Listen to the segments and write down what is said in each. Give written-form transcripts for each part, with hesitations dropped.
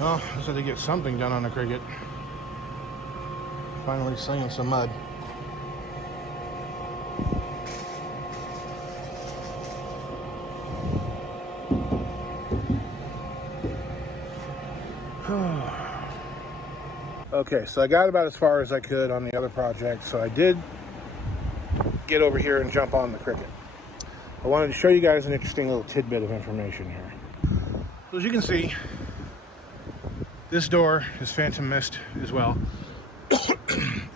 Well, I just had to get something done on the Cricket. Finally slinging some mud. Okay, so I got about as far as I could on the other project, so I did get over here and jump on the Cricket. I wanted to show you guys an interesting little tidbit of information here. So as you can see, this door is phantom mist as well.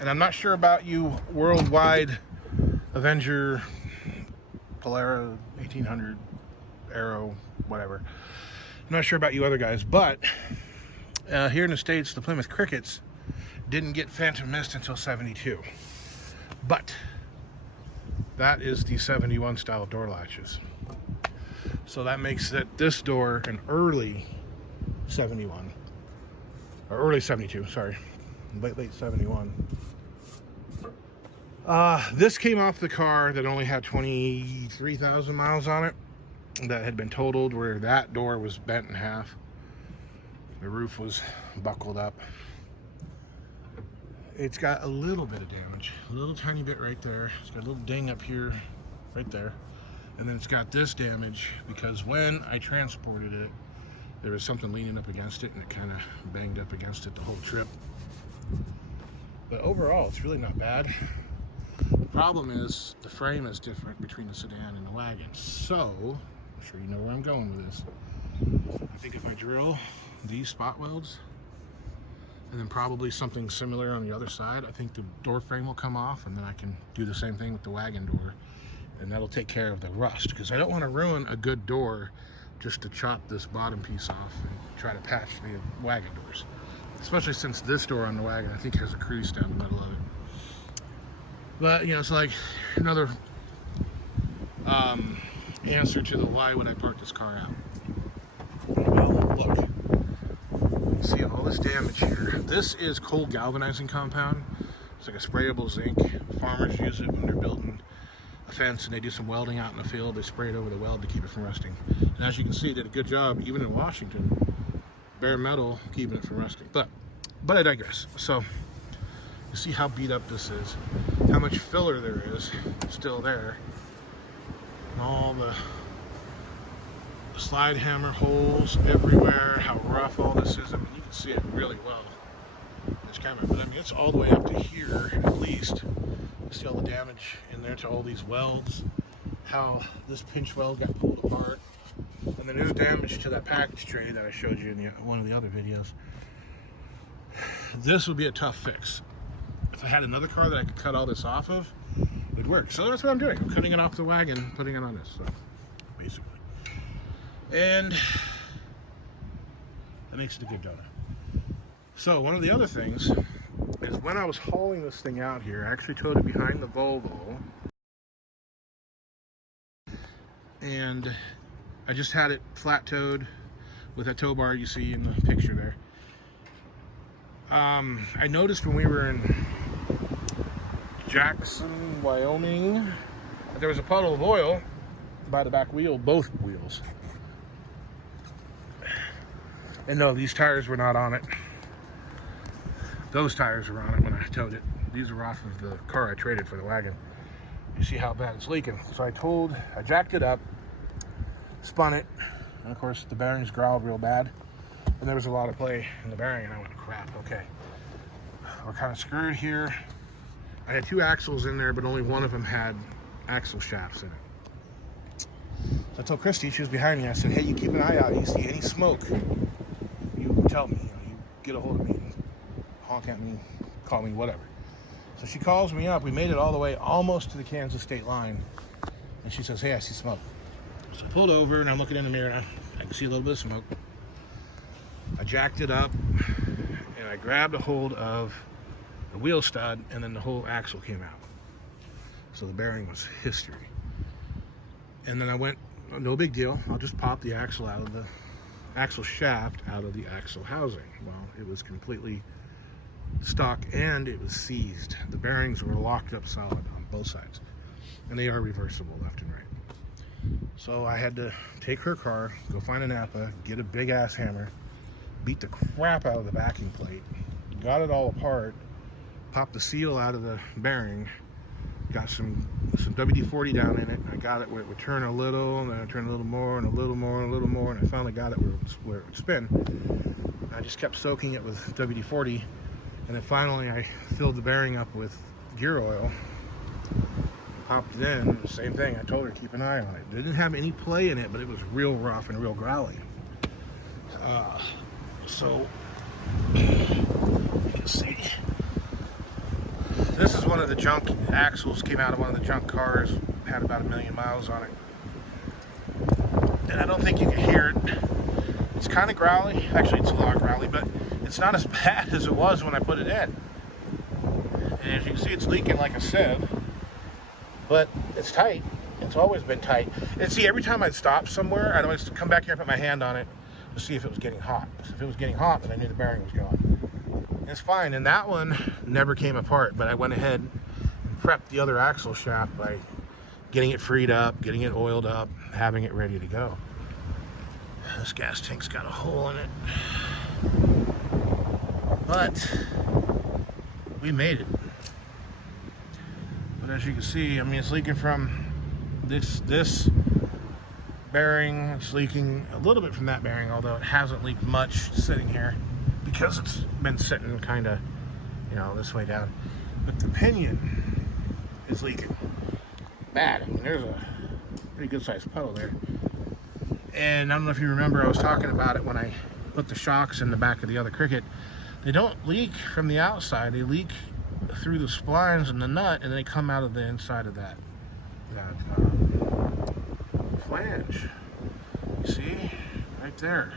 And I'm not sure about you worldwide Avenger, Polara, 1800, Arrow, whatever. I'm not sure about you other guys, but here in the States, the Plymouth Crickets didn't get phantom mist until 72. But that is the 71 style door latches. So that makes this door an early 71. Or early 72, sorry. Late 71. This came off the car that only had 23,000 miles on it. That had been totaled, where that door was bent in half. The roof was buckled up. It's got a little bit of damage, a little tiny bit right there. It's got a little ding up here, right there. And then it's got this damage because when I transported it, there was something leaning up against it and it kind of banged up against it the whole trip. But overall, it's really not bad. The problem is the frame is different between the sedan and the wagon. So, I'm sure you know where I'm going with this. I think if I drill these spot welds, and then probably something similar on the other side, I think the door frame will come off, and then I can do the same thing with the wagon door, and that'll take care of the rust, because I don't want to ruin a good door just to chop this bottom piece off and try to patch the wagon doors. Especially since this door on the wagon, I think, has a crease down the middle of it. But, you know, it's like another answer to the why would I park this car out. Well, look. See all this damage here. This is cold galvanizing compound. It's like a sprayable zinc. Farmers use it when they're building a fence and they do some welding out in the field. They spray it over the weld to keep it from rusting. And as you can see, it did a good job, even in Washington, bare metal, keeping it from rusting. But I digress. So you see how beat up this is, how much filler there is still there, and all the slide hammer holes everywhere, how rough all this is. I mean, you can see it really well in this camera, but I mean, it's all the way up to here at least. You see all the damage in there to all these welds, how this pinch weld got pulled apart, and then there's damage to that package tray that I showed you in one of the other videos. This would be a tough fix. If I had another car that I could cut all this off of, it'd work. So that's what I'm doing. I'm cutting it off the wagon, putting it on this, so basically. And that makes it a good donut. So one of the other things is when I was hauling this thing out here, I actually towed it behind the Volvo. And I just had it flat towed with that tow bar you see in the picture there. I noticed when we were in Jackson, Wyoming, that there was a puddle of oil by the back wheel, both wheels. And no, these tires were not on it. Those tires were on it when I towed it. These were off of the car I traded for the wagon. You see how bad it's leaking. So I jacked it up, spun it, and of course the bearings growled real bad. And there was a lot of play in the bearing, and I went, crap, okay. We're kind of screwed here. I had two axles in there, but only one of them had axle shafts in it. So I told Christy, she was behind me, I said, hey, you keep an eye out. You see any smoke, you tell me. You get a hold of me, honk at me, call me, whatever. So she calls me up. We made it all the way almost to the Kansas state line. And she says, hey, I see smoke. So I pulled over, and I'm looking in the mirror, and I can see a little bit of smoke. I jacked it up, and I grabbed a hold of the wheel stud, and then the whole axle came out. So the bearing was history. And then I went, no big deal, I'll just pop the axle out of the axle shaft out of the axle housing. Well, it was completely stuck and it was seized. The bearings were locked up solid on both sides, and they are reversible left and right. So I had to take her car, go find a Napa, get a big ass hammer, beat the crap out of the backing plate, got it all apart, popped the seal out of the bearing, got some WD-40 down in it. I got it where it would turn a little, and then I turned a little more, and a little more, and a little more, and I finally got it where it would spin. I just kept soaking it with WD-40, and then finally I filled the bearing up with gear oil, popped it in. Same thing, I told her keep an eye on it. It didn't have any play in it, but it was real rough and real growly. So you can see this is one of the junk axles, came out of one of the junk cars, had about 1 million miles on it, and I don't think you can hear it. It's kind of growly, actually it's a lot growly, but it's not as bad as it was when I put it in. And as you can see, it's leaking like a sieve, but it's tight. It's always been tight. And see, every time I'd stop somewhere, I'd always come back here and put my hand on it to see if it was getting hot. If it was getting hot, then I knew the bearing was gone. It's fine, and that one never came apart, but I went ahead and prepped the other axle shaft by getting it freed up, getting it oiled up, having it ready to go. This gas tank's got a hole in it, but we made it. But as you can see, I mean, it's leaking from this bearing. It's leaking a little bit from that bearing, although it hasn't leaked much sitting here because it's been sitting kind of, you know, this way down. But the pinion is leaking bad. I mean, there's a pretty good sized puddle there. And I don't know if you remember, I was talking about it when I put the shocks in the back of the other Cricket. They don't leak from the outside, they leak through the splines and the nut, and they come out of the inside of that flange. You see? Right there.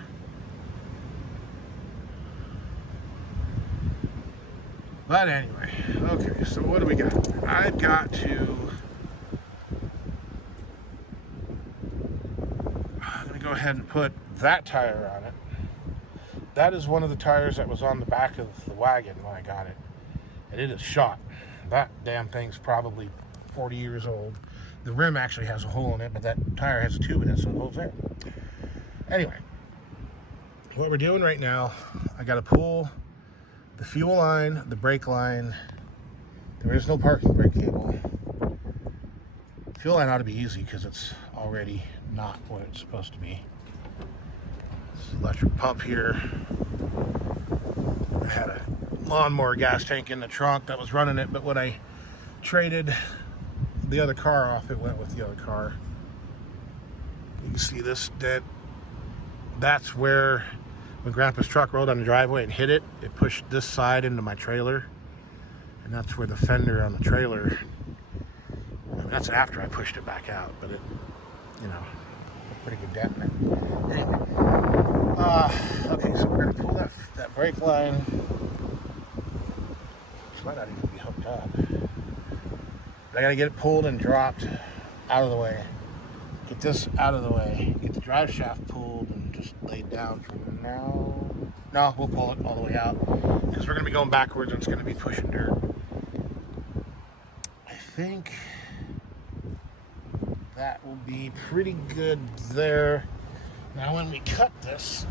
But anyway, okay, so what do we got? I've got to... go ahead and put that tire on it. That is one of the tires that was on the back of the wagon when I got it, and it is shot. That damn thing's probably 40 years old. The rim actually has a hole in it, but that tire has a tube in it, so it holds there. Anyway, what we're doing right now, I got to pull the fuel line, the brake line. There is no parking brake cable. Fuel line ought to be easy because it's already not what it's supposed to be. This electric pump here. I had a lawnmower gas tank in the trunk that was running it, but when I traded the other car off, it went with the other car. You can see this dent. That's where when Grandpa's truck rolled on the driveway and hit it, it pushed this side into my trailer, and that's where the fender on the trailer, I mean, that's after I pushed it back out, but it, you know, a pretty good dent in it. Anyway, okay, so we're gonna pull that brake line, which might not even be hooked up. But I gotta get it pulled and dropped out of the way. Get this out of the way. Get the drive shaft pulled and just laid down for now. No, we'll pull it all the way out because we're gonna be going backwards and it's gonna be pushing dirt. I think that will be pretty good there. Now when we cut this,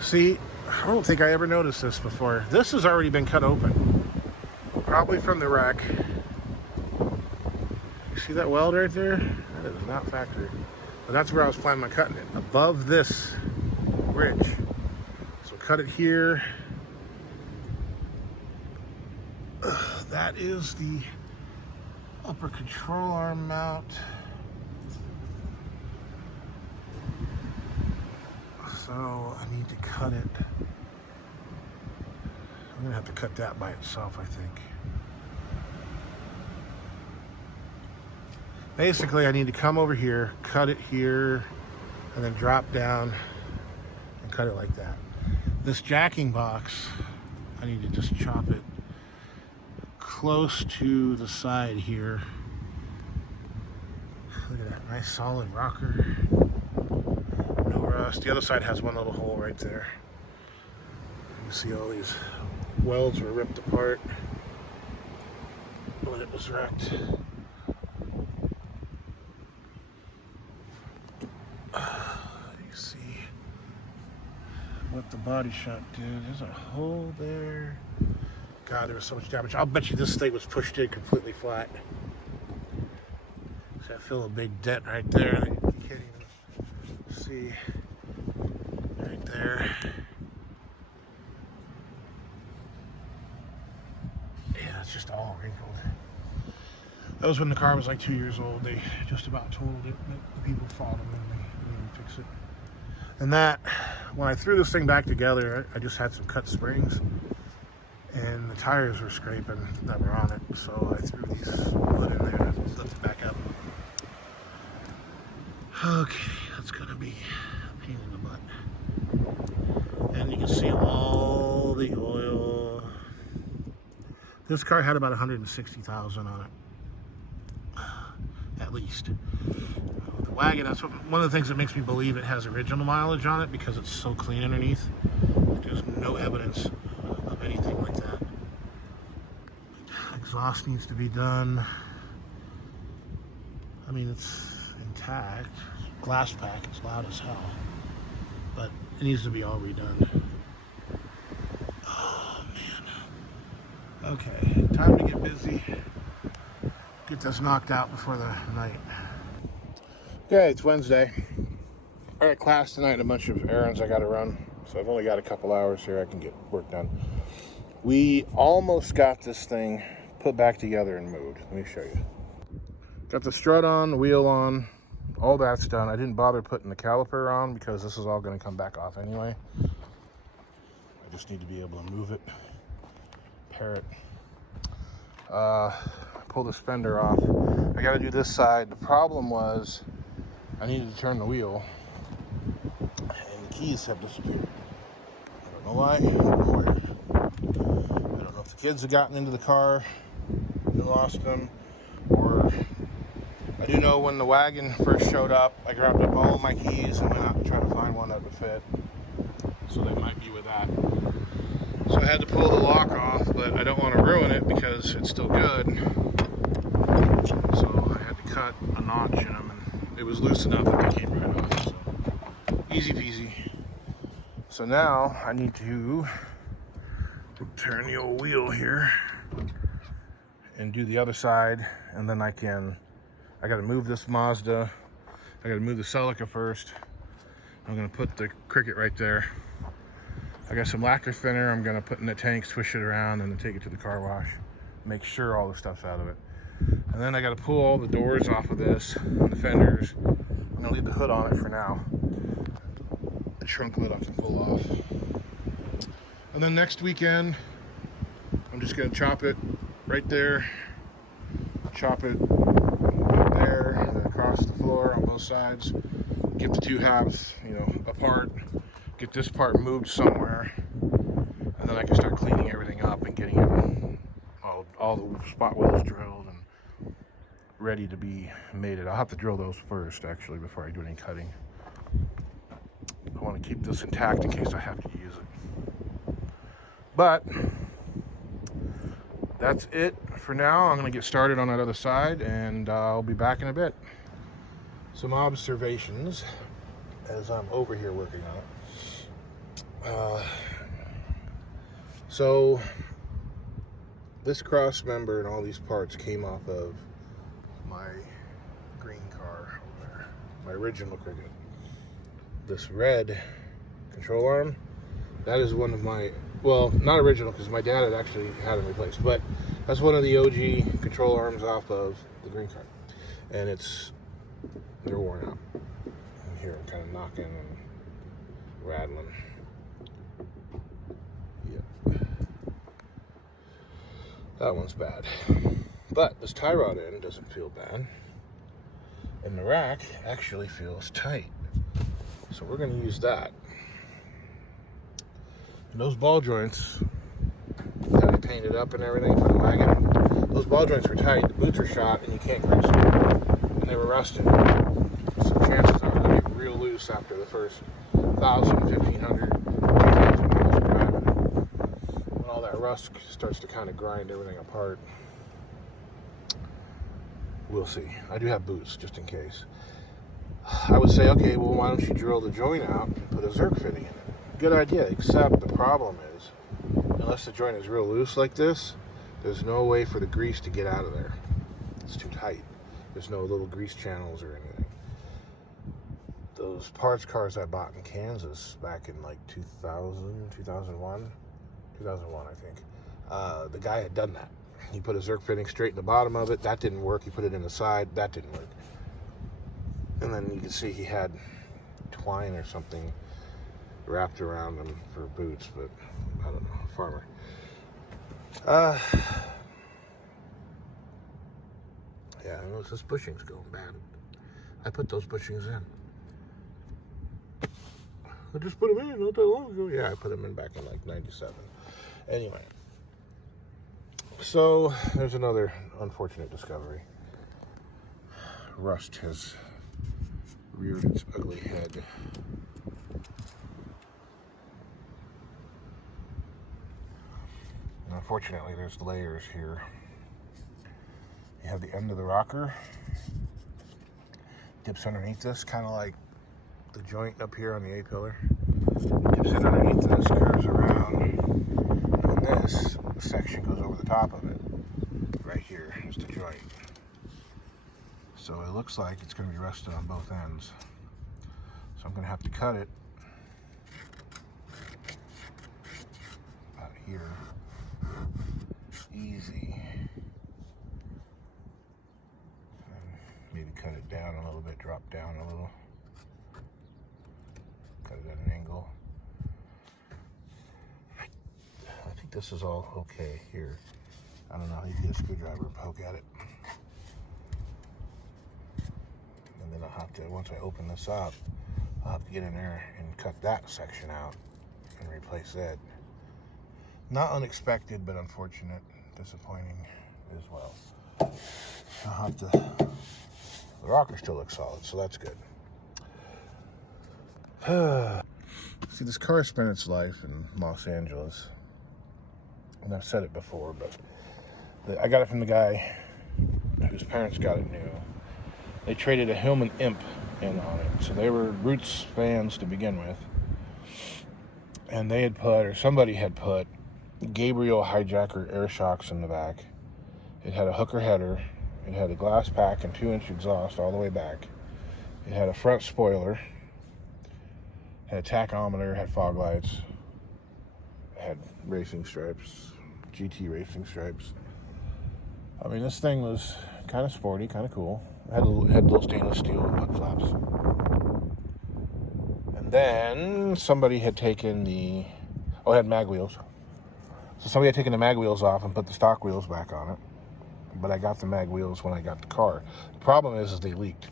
see, I don't think I ever noticed this before. This has already been cut open, probably from the wreck. You see that weld right there? That is not factory. But that's where I was planning on cutting it, above this ridge. So cut it here. That is the upper control arm mount. So I need to cut it. I'm gonna have to cut that by itself, I think. Basically, I need to come over here, cut it here, and then drop down and cut it like that. This jacking box, I need to just chop it close to the side here. Look at that nice solid rocker. No rust. The other side has one little hole right there. You can see all these welds were ripped apart when it was wrecked. what the body shot did. There's a hole there. God, there was so much damage. I'll bet you this thing was pushed in completely flat. So I feel a big dent right there. You can't even see right there. Yeah, it's just all wrinkled. That was when the car was like 2 years old. They just about totaled it. The people fought them and they didn't fix it. And that, when I threw this thing back together, I just had some cut springs and the tires were scraping that were on it. So I threw these wood in there to lift it back up. Okay, that's gonna be a pain in the butt. And you can see all the oil. This car had about 160,000 on it. At least. The wagon, that's one of the things that makes me believe it has original mileage on it, because it's so clean underneath. There's no evidence of anything like that. Exhaust needs to be done. I mean, it's intact. Glass pack, it's loud as hell. But it needs to be all redone. Oh, man. Okay, time to get busy. Get this knocked out before the night. Okay, it's Wednesday. I got class tonight and a bunch of errands I gotta run. So I've only got a couple hours here I can get work done. We almost got this thing put back together and moved. Let me show you. Got the strut on, the wheel on, all that's done. I didn't bother putting the caliper on because this is all gonna come back off anyway. I just need to be able to move it, pair it. Pull the fender off. I got to do this side. The problem was I needed to turn the wheel and the keys have disappeared. I don't know why or where. I don't know if the kids have gotten into the car and lost them, or I do know when the wagon first showed up, I grabbed up all of my keys and went out to try to find one that would fit. So they might be with that. So I had to pull the lock off, but I don't want to ruin it because it's still good. So I had to cut a notch in them, and it was loose enough that they came right off. So easy peasy. So now I need to turn the old wheel here and do the other side, and then I got to move this Mazda. I got to move the Celica first. I'm going to put the Cricket right there. I got some lacquer thinner I'm going to put in the tank, swish it around, and then take it to the car wash. Make sure all the stuff's out of it. And then I got to pull all the doors off of this, and the fenders. I'm going to leave the hood on it for now. The trunk lid I can pull off. And then next weekend, I'm just going to chop it right there. Chop it right there, and then across the floor on both sides. Get the two halves, apart. Get this part moved somewhere, and then I can start cleaning everything up and getting it all the spot welds drilled and ready to be mated. I'll have to drill those first, actually, before I do any cutting. I want to keep this intact in case I have to use it. But that's it for now. I'm going to get started on that other side, and I'll be back in a bit. Some observations as I'm over here working on it. So this cross member and all these parts came off of my green car over there, my original Cricket. This red control arm, that is one of my, well, not original because my dad had actually had them replaced, but that's one of the OG control arms off of the green car, and they're worn out. And here I'm kind of knocking and rattling. That one's bad. But this tie rod end doesn't feel bad. And the rack actually feels tight. So we're going to use that. And those ball joints that I painted up and everything for the wagon, those ball joints were tight. The boots are shot and you can't grease them. And they were rusted. So chances are they'll get real loose after the first 1,000, 1,500, 2,000 miles of driving. When all that rust starts to kind of grind everything apart. We'll see. I do have boots just in case. I would say, okay, well, why don't you drill the joint out and put a Zerk fitting in it? good idea, except the problem is, unless the joint is real loose like this, there's no way for the grease to get out of there. It's too tight. There's no little grease channels or anything. Those parts cars I bought in Kansas back in like 2000, 2001, I think, the guy had done that. He put a Zerk fitting straight in the bottom of it. That didn't work. He put it in the side. That didn't work. And then you can see he had twine or something wrapped around them for boots, but I don't know, farmer. Yeah, I notice this bushing's going bad. I put those bushings in. I just put them in not that long ago. Yeah, I put them in back in like 97. Anyway, so there's another unfortunate discovery. Rust has reared its ugly head. And unfortunately, there's layers here. You have the end of the rocker, dips underneath this, kind of like the joint up here on the A-pillar. Dips in underneath this, curves around, and then this section goes over the top of it. Right here is the joint. So it looks like it's going to be rusted on both ends. So I'm going to have to cut it about here. Easy. And maybe cut it down a little bit, drop down a little. Cut it at an angle. I think this is all okay here. I don't know, you get a screwdriver and poke at it. And then I'll have to, once I open this up, I'll have to get in there and cut that section out and replace it. Not unexpected, but unfortunate, disappointing as well. I'll have to, the rocker still looks solid, so that's good. See, this car spent its life in Los Angeles, and I've said it before, but I got it from the guy whose parents got it new. They traded a Hillman Imp in on it, so they were Roots fans to begin with, and they had put, or somebody had put, Gabriel hijacker air shocks in the back. It had a hooker header, it had a glass pack and 2-inch exhaust all the way back. It had a front spoiler, had a tachometer, had fog lights, had racing stripes, GT racing stripes. I mean, this thing was kind of sporty, kind of cool. It had little stainless steel mud flaps. And then somebody had taken it had mag wheels. So somebody had taken the mag wheels off and put the stock wheels back on it. But I got the mag wheels when I got the car. The problem is they leaked.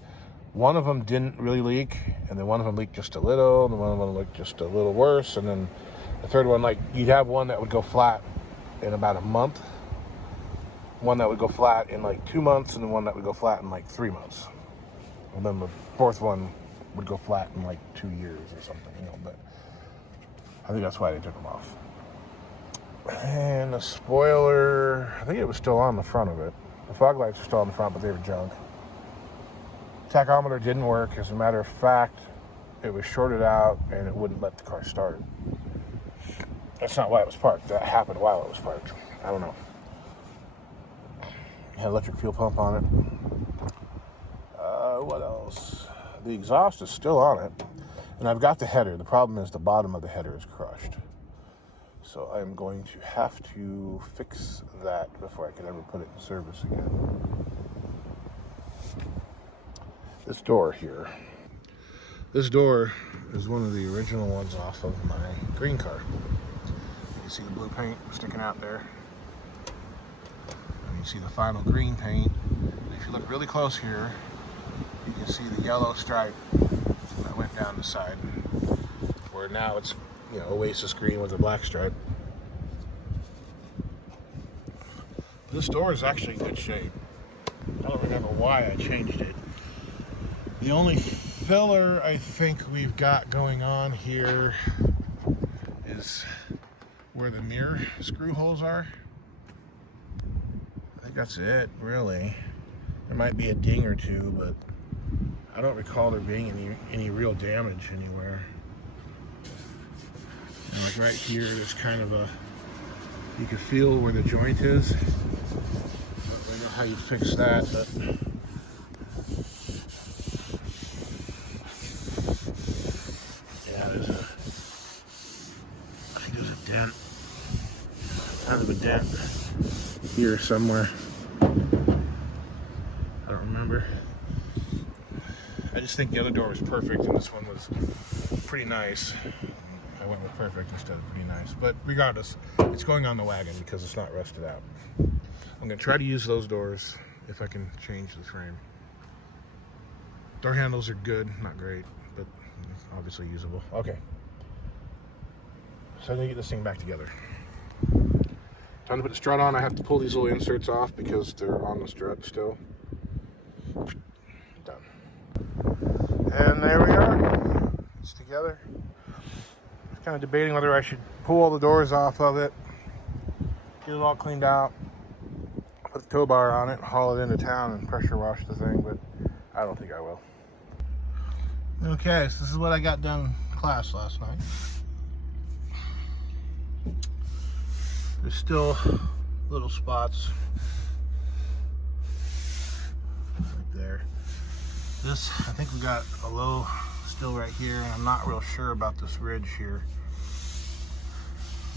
One of them didn't really leak, and then one of them leaked just a little, and then one of them looked just a little worse, and then the third one, like, you'd have one that would go flat in about a month, one that would go flat in like 2 months, and then one that would go flat in like 3 months. And then the fourth one would go flat in like 2 years or something, but I think that's why they took them off. And the spoiler, I think it was still on the front of it. The fog lights were still on the front, but they were junk. Tachometer didn't work. As a matter of fact, it was shorted out and it wouldn't let the car start. That's not why it was parked. That happened while it was parked. I don't know. Had electric fuel pump on it. What else? The exhaust is still on it. And I've got the header. The problem is the bottom of the header is crushed. So I'm going to have to fix that before I can ever put it in service again. This door here. This door is one of the original ones off of my green car. You see the blue paint sticking out there. And you see the final green paint. And if you look really close here, you can see the yellow stripe that went down the side. Where now it's, Oasis green with a black stripe. This door is actually in good shape. I don't remember why I changed it. The only filler I think we've got going on here is where the mirror screw holes are. I think that's it, really. There might be a ding or two, but I don't recall there being any real damage anywhere. And like right here, there's kind of a, you can feel where the joint is. I don't know how you fix that, but yeah, I think there's a dent, kind of a dent here somewhere. I don't remember. I just think the other door was perfect and this one was pretty nice. I went with perfect instead of pretty nice. But regardless, it's going on the wagon because it's not rusted out. I'm going to try to use those doors if I can change the frame. Door handles are good, not great, but obviously usable. Okay. So I'm going to get this thing back together. Time to put the strut on. I have to pull these little inserts off because they're on the strut still. Done. And there we are. It's together. I'm kind of debating whether I should pull all the doors off of it, get it all cleaned out, put the tow bar on it, haul it into town and pressure wash the thing, but I don't think I will. Okay, so this is what I got done in class last night. There's still little spots like there. This, I think we got a low still right here, and I'm not real sure about this ridge here.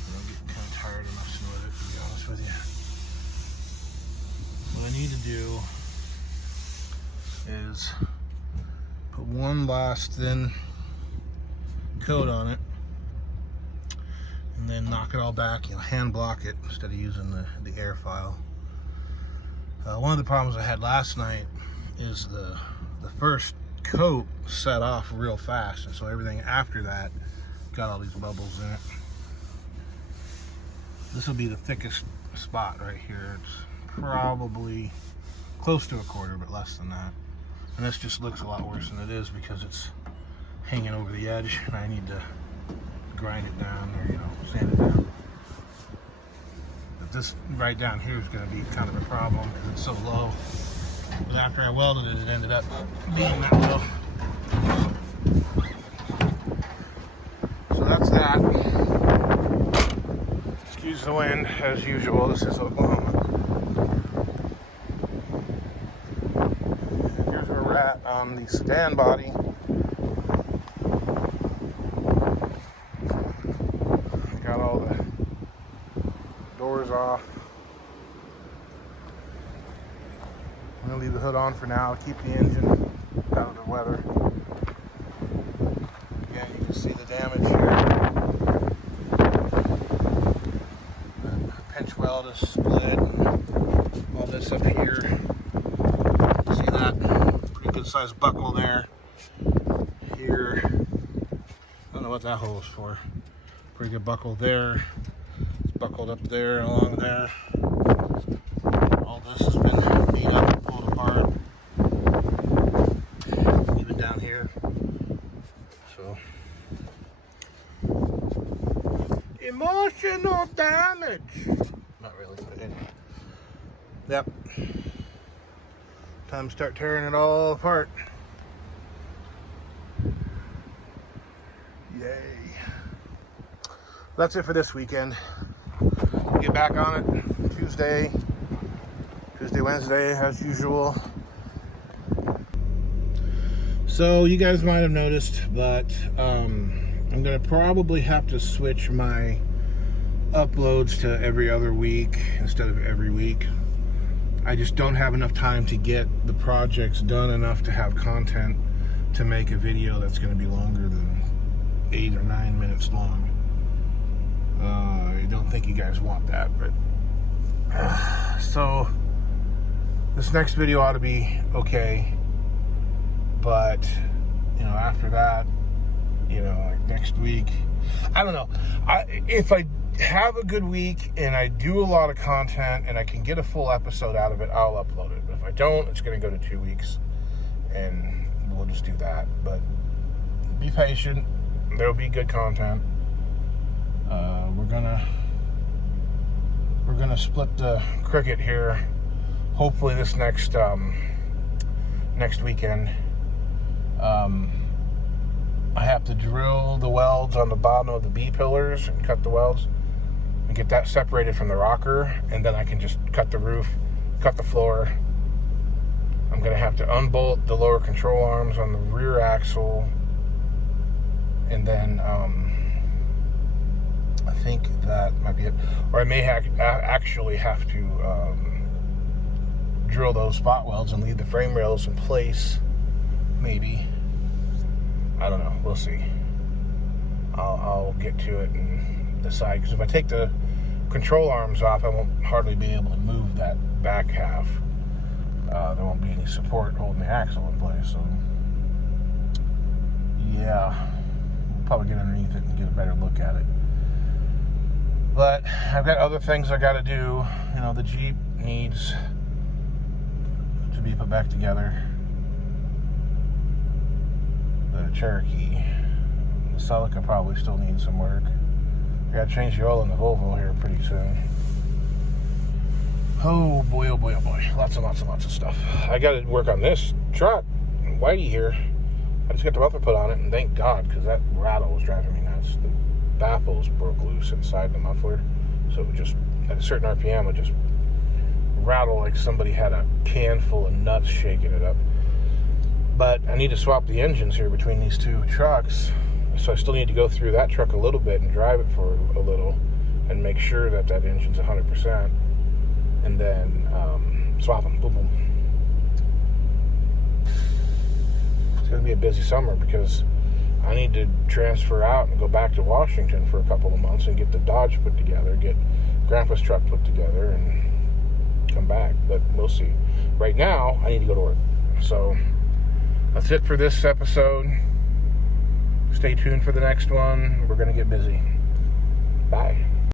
I'm getting kind of tired of messing with it, to be honest with you. What I need to do is put one last thin coat on it, and then knock it all back, hand block it instead of using the air file. One of the problems I had last night is the first coat set off real fast, and so everything after that got all these bubbles in it. This will be the thickest spot right here. It's probably close to a quarter, but less than that. And this just looks a lot worse than it is because it's hanging over the edge, and I need to grind it down or sand it down. But this right down here is going to be kind of a problem because it's so low. But after I welded it, it ended up being that low. So that's that. Excuse the wind, as usual. This is Oklahoma. Here's where we're at on the sedan body. Got all the doors off. I'm going to leave the hood on for now, keep the engine out of the weather. Again, you can see the damage here. The pinch weld is split, and all this up here. See that? Pretty good sized buckle there. Here, I don't know what that hole is for. Pretty good buckle there. It's buckled up there, along there. All this has been beat up and pulled apart. Even down here. So, emotional damage. Not really, but anyway. Yep. Time to start tearing it all apart. Yay. That's it for this weekend. Get back on it Tuesday, Wednesday, as usual. So you guys might have noticed, but I'm gonna probably have to switch my uploads to every other week instead of every week. I just don't have enough time to get the projects done enough to have content to make a video that's gonna be longer than 8 or 9 minutes long. I don't think you guys want that, but so this next video ought to be okay, but after that, like next week, I don't know. If I have a good week and I do a lot of content and I can get a full episode out of it, I'll upload it. But if I don't, it's going to go to 2 weeks, and we'll just do that. But be patient. There'll be good content. We're gonna split the cricket here. Hopefully this next I have to drill the welds on the bottom of the B pillars and cut the welds and get that separated from the rocker, and then I can just cut the roof, cut the floor. I'm going to have to unbolt the lower control arms on the rear axle, and then I think that might be it. Or I may actually have to drill those spot welds and leave the frame rails in place, maybe. I don't know. We'll see. I'll get to it and decide, because if I take the control arms off, I won't hardly be able to move that back half. There won't be any support holding the axle in place, so yeah, we'll probably get underneath it and get a better look at it. But I've got other things I got to do. You know, the Jeep needs to be put back together. The Cherokee, the Celica probably still needs some work. I got to change the oil in the Volvo here pretty soon. Oh boy, oh boy, oh boy. Lots and lots and lots of stuff. I got to work on this truck. Whitey here. I just got the muffler put on it, and thank God, because that rattle was driving me nuts. The baffles broke loose inside the muffler, so it would just, at a certain RPM, it would just rattle like somebody had a can full of nuts shaking it up. But I need to swap the engines here between these two trucks, so I still need to go through that truck a little bit and drive it for a little and make sure that that engine's 100%, and then swap them. Boom, boom. It's going to be a busy summer because I need to transfer out and go back to Washington for a couple of months and get the Dodge put together, get Grandpa's truck put together, and come back. But we'll see. Right now, I need to go to work. So that's it for this episode. Stay tuned for the next one. We're going to get busy.